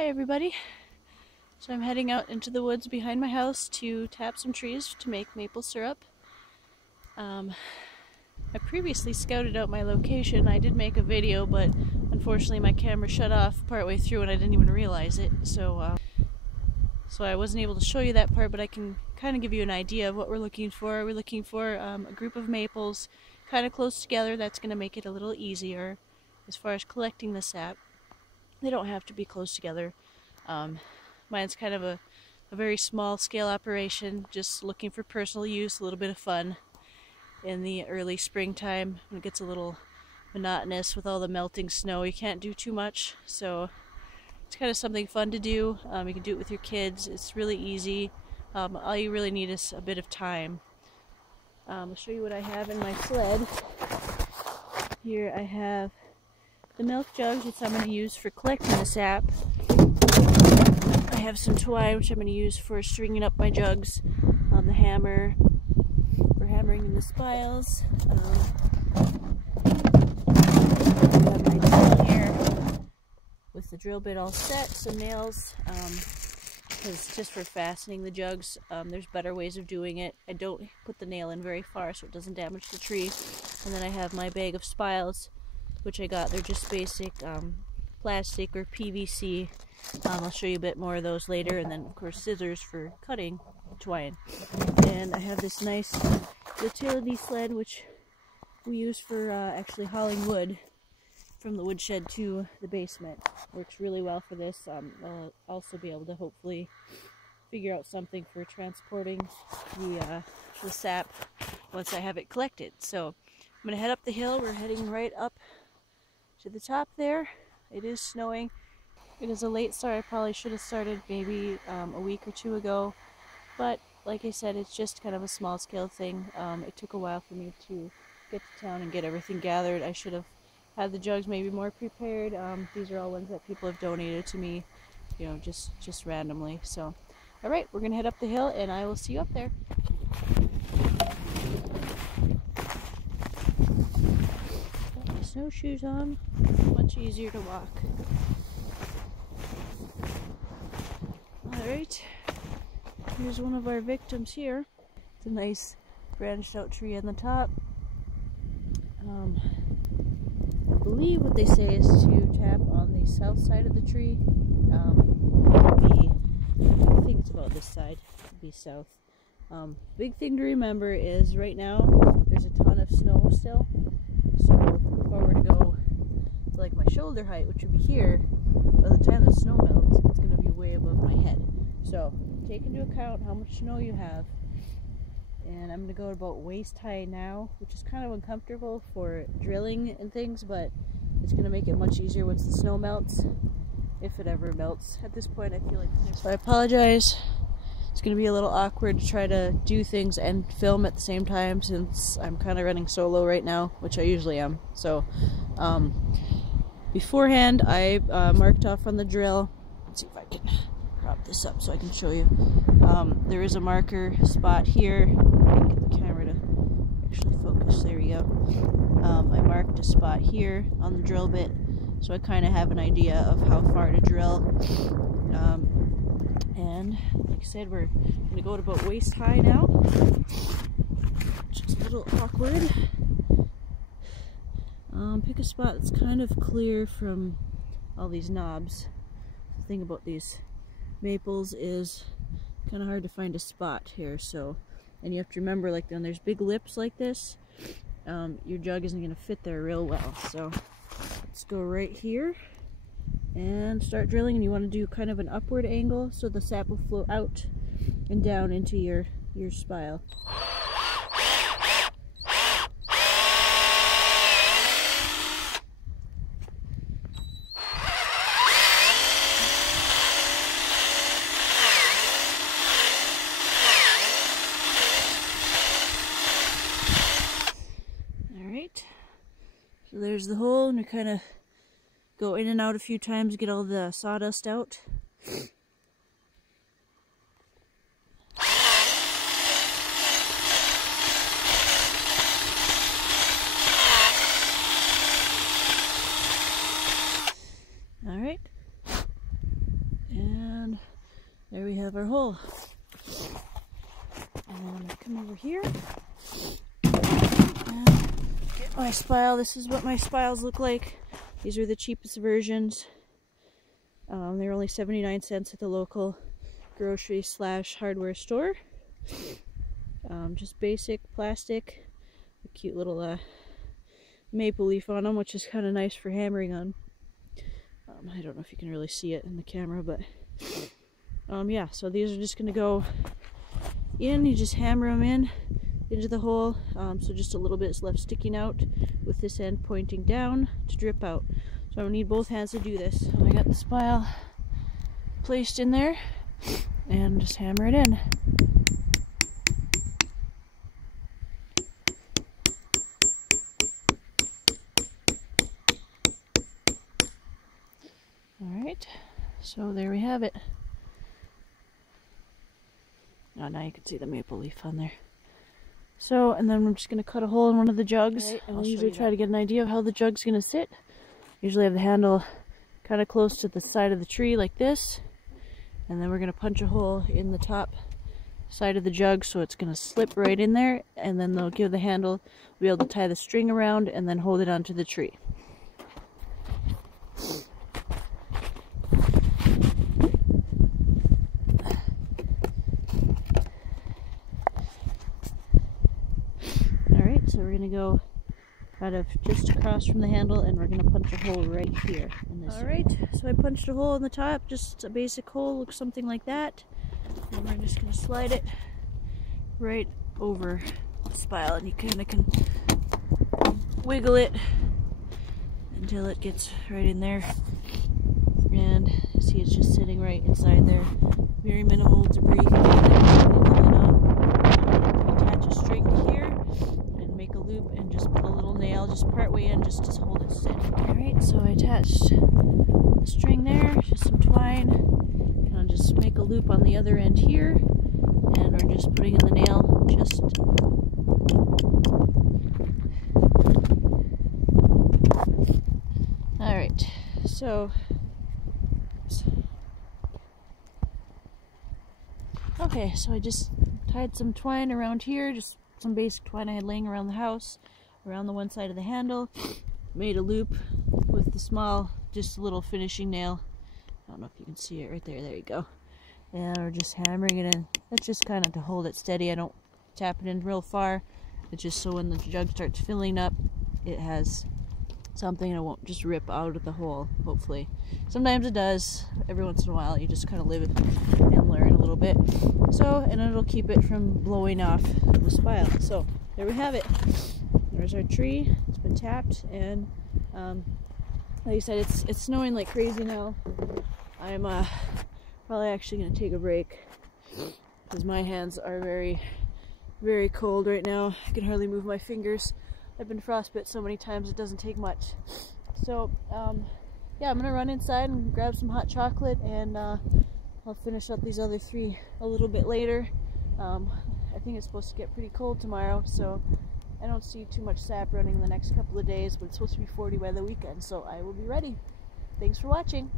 Hi everybody. So I'm heading out into the woods behind my house to tap some trees to make maple syrup. I previously scouted out my location. I did make a video, but unfortunately my camera shut off partway through and I didn't even realize it. So I wasn't able to show you that part, but I can kind of give you an idea of what we're looking for. We're looking for a group of maples kind of close together. That's going to make it a little easier as far as collecting the sap. They don't have to be close together. Mine's kind of a very small scale operation, just looking for personal use, a little bit of fun in the early springtime when it gets a little monotonous with all the melting snow. You can't do too much, so it's kind of something fun to do. You can do it with your kids. It's really easy. All you really need is a bit of time. I'll show you what I have in my sled. Here I have the milk jugs, which I'm going to use for collecting the sap. I have some twine, which I'm going to use for stringing up my jugs on the hammer, for hammering in the spiles. I have my drill here with the drill bit all set, some nails, because just for fastening the jugs, there's better ways of doing it. I don't put the nail in very far so it doesn't damage the tree. And then I have my bag of spiles, which I got. They're just basic plastic or PVC. I'll show you a bit more of those later, and then of course scissors for cutting twine. And I have this nice utility sled which we use for actually hauling wood from the woodshed to the basement. Works really well for this. I'll also be able to hopefully figure out something for transporting the sap once I have it collected. So I'm going to head up the hill. We're heading right up to the top there. It is snowing. It is a late start. I probably should have started maybe a week or two ago, but like I said, it's just kind of a small scale thing. It took a while for me to get to town and get everything gathered. I should have had the jugs maybe more prepared. These are all ones that people have donated to me, you know, just randomly. So alright, we're gonna head up the hill and I will see you up there. Got my snowshoes on, much easier to walk. Alright, here's one of our victims here. It's a nice branched out tree on the top. I believe what they say is to tap on the south side of the tree. I think it's about this side, it'd be south. Big thing to remember is right now there's a ton of snow still. So if I were to go to like my shoulder height, which would be here, by the time the snow melts, it's going to be way above my head. So take into account how much snow you have. And I'm going to go about waist high now, which is kind of uncomfortable for drilling and things, but it's going to make it much easier once the snow melts, if it ever melts. At this point I feel like... So I apologize. It's going to be a little awkward to try to do things and film at the same time since I'm kind of running solo right now, which I usually am. So beforehand I marked off on the drill. Let's see if I can prop this up so I can show you. There is a marker spot here. Get the camera to actually focus. There we go. I marked a spot here on the drill bit, so I kind of have an idea of how far to drill. And like I said, we're going to go at about waist high now. Just a little awkward. Pick a spot that's kind of clear from all these knobs. The thing about these maples is kind of hard to find a spot here, so, and you have to remember, like when there's big lips like this, your jug isn't going to fit there real well. So let's go right here and start drilling, and you want to do kind of an upward angle so the sap will flow out and down into your spile. So there's the hole, and we kind of go in and out a few times, get all the sawdust out. Alright. there we have our hole. And then I'm going to come over here and get my spile. This is what my spiles look like. These are the cheapest versions. They're only 79 cents at the local grocery / hardware store. Just basic plastic. A cute little maple leaf on them, which is kind of nice for hammering on. I don't know if you can really see it in the camera, but yeah, so these are just going to go in. You just hammer them into the hole, so just a little bit is left sticking out with this end pointing down to drip out. So I'm going to need both hands to do this. So I got the spile placed in there and just hammer it in. Alright, so there we have it. Oh, now you can see the maple leaf on there. So, and then I'm just going to cut a hole in one of the jugs. Right, and I'll usually try to get an idea of how the jug's going to sit. Usually have the handle kind of close to the side of the tree like this. And then we're going to punch a hole in the top side of the jug so it's going to slip right in there. And then they'll give the handle, we'll be able to tie the string around and then hold it onto the tree. So we're going to go kind of just across from the handle and we're going to punch a hole right here in this. Alright, so I punched a hole in the top, just a basic hole, looks something like that. And we're just going to slide it right over the spile, and you kind of can wiggle it until it gets right in there. And you see it's just sitting right inside there. Very minimal debris. Attach a string to here. Make a loop and just put a little nail just part way in just to hold it steady. Alright, so I attached the string there, just some twine, and I'll just make a loop on the other end here, and we're just putting in the nail just alright, so okay, so I just tied some twine around here, just some basic twine I had laying around the house, around the one side of the handle. Made a loop with the small, just a little finishing nail. I don't know if you can see it right there. There you go. And we're just hammering it in. That's just kind of to hold it steady. I don't tap it in real far. It's just so when the jug starts filling up, it has something and it won't just rip out of the hole, hopefully. Sometimes it does. Every once in a while, you just kind of live and learn a little bit. So, and it'll keep it from blowing off the spile. So, there we have it. There's our tree. It's been tapped, and like I said, it's snowing like crazy now. I'm probably actually going to take a break because my hands are very, very cold right now. I can hardly move my fingers. I've been frostbit so many times it doesn't take much. So, yeah, I'm going to run inside and grab some hot chocolate, and I'll finish up these other 3 a little bit later. I think it's supposed to get pretty cold tomorrow, so I don't see too much sap running the next couple of days, but it's supposed to be 40 by the weekend, so I will be ready. Thanks for watching.